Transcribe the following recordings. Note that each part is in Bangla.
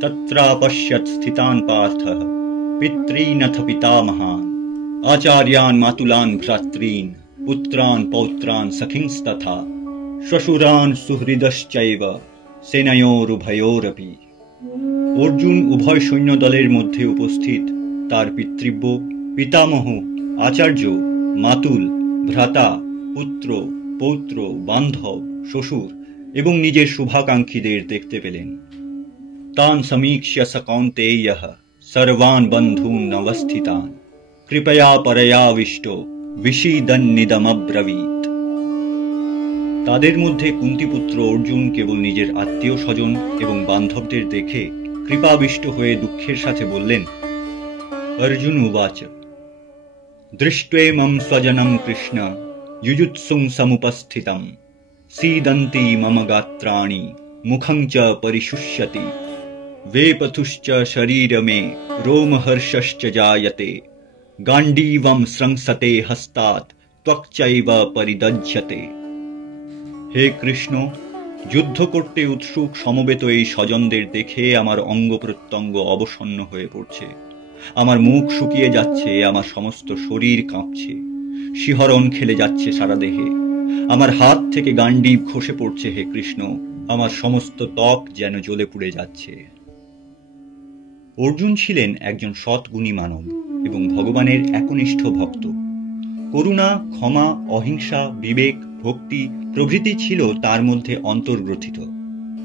तत्रापश्यत् स्थितान् पार्थः पितॄनथ पितामहान् आचार्यान् मातुलान् भ्रातॄन् पुत्रान् पौत्रान् सखींस्तथा श्वशुरान् सुहृदश्चैव सेनयोरुभयोरपि। অর্জুন উভয় সৈন্যদলের মধ্যে উপস্থিত তার পিতৃব্য, পিতামহ, আচার্য, মাতুল, ভ্রাতা, পুত্র, পৌত্র, বান্ধব, শ্বশুর এবং নিজের শুভাকাঙ্ক্ষীদের দেখতে পেলেন। तान् समीक्ष्य स कौन्तेयः सर्वान् बन्धून् अवस्थितान् कृपया परयाविष्टो विषीदन्निदमब्रवीत्। তাদের মধ্যে কুন্তিপুত্র অর্জুন কেবল নিজের আত্মীয় স্বজন এবং বান্ধবদের দেখে কৃপাবিষ্ট হয়ে দুঃখের সাথে বললেন, অর্জুন উবাচ দৃष्ट्वेमं स्वजनं कृष्ण युयुत्सुं समुपस्थितं सीदन्ति मम गात्राणि मुखं च परिशुष्यति वेपथुश्च शरीर में रोमहर्षश्च जायते गांडीवं स्रंसते हस्तात् त्वक्चैव परिदज्यते। হে কৃষ্ণ, যুদ্ধ করতে উৎসুক সমবেত এই স্বজনদের দেখে আমার অঙ্গ প্রত্যঙ্গ অবসন্ন হয়ে পড়ছে, আমার মুখ শুকিয়ে যাচ্ছে, আমার সমস্ত শরীর কাঁপছে, শিহরণ খেলে যাচ্ছে সারা দেহে, আমার হাত থেকে গান্ডীব খসে পড়ছে। হে কৃষ্ণ, আমার সমস্ত ত্বক যেন জ্বলে পুড়ে যাচ্ছে। অর্জুন ছিলেন একজন সৎগুণী মানব এবং ভগবানের একনিষ্ঠ ভক্ত। করুণা, ক্ষমা, অহিংসা, বিবেক, ভক্তি প্রভৃতি ছিল তার মধ্যে অন্তর্গ্রথিত।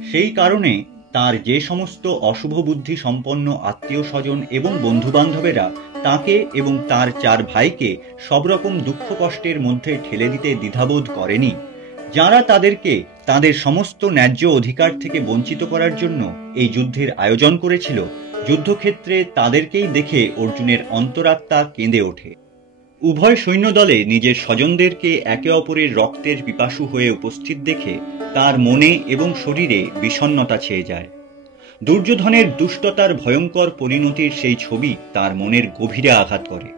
সেই কারণে তার যে সমস্ত অশুভ বুদ্ধি সম্পন্ন আত্মীয় স্বজন এবং বন্ধুবান্ধবেরা তাকে এবং তার 4 ভাইকে সব রকম দুঃখ কষ্টের মধ্যে ঠেলে দিতে দ্বিধাবোধ করেনি, যারা তাদেরকে তাদের সমস্ত ন্যায্য অধিকার থেকে বঞ্চিত করার জন্য এই যুদ্ধের আয়োজন করেছিল, যুদ্ধক্ষেত্রে তাদেরকেই দেখে অর্জুনের অন্তরাত্মা কেঁদে ওঠে। উভয় সৈন্যদলে নিজের স্বজনদেরকে একে অপরের রক্তের পিপাসু হয়ে উপস্থিত দেখে তার মনে এবং শরীরে বিষণ্ণতা ছেয়ে যায়। দুর্যোধনের দুষ্টতার ভয়ঙ্কর পরিণতির সেই ছবি তার মনের গভীরে আঘাত করে।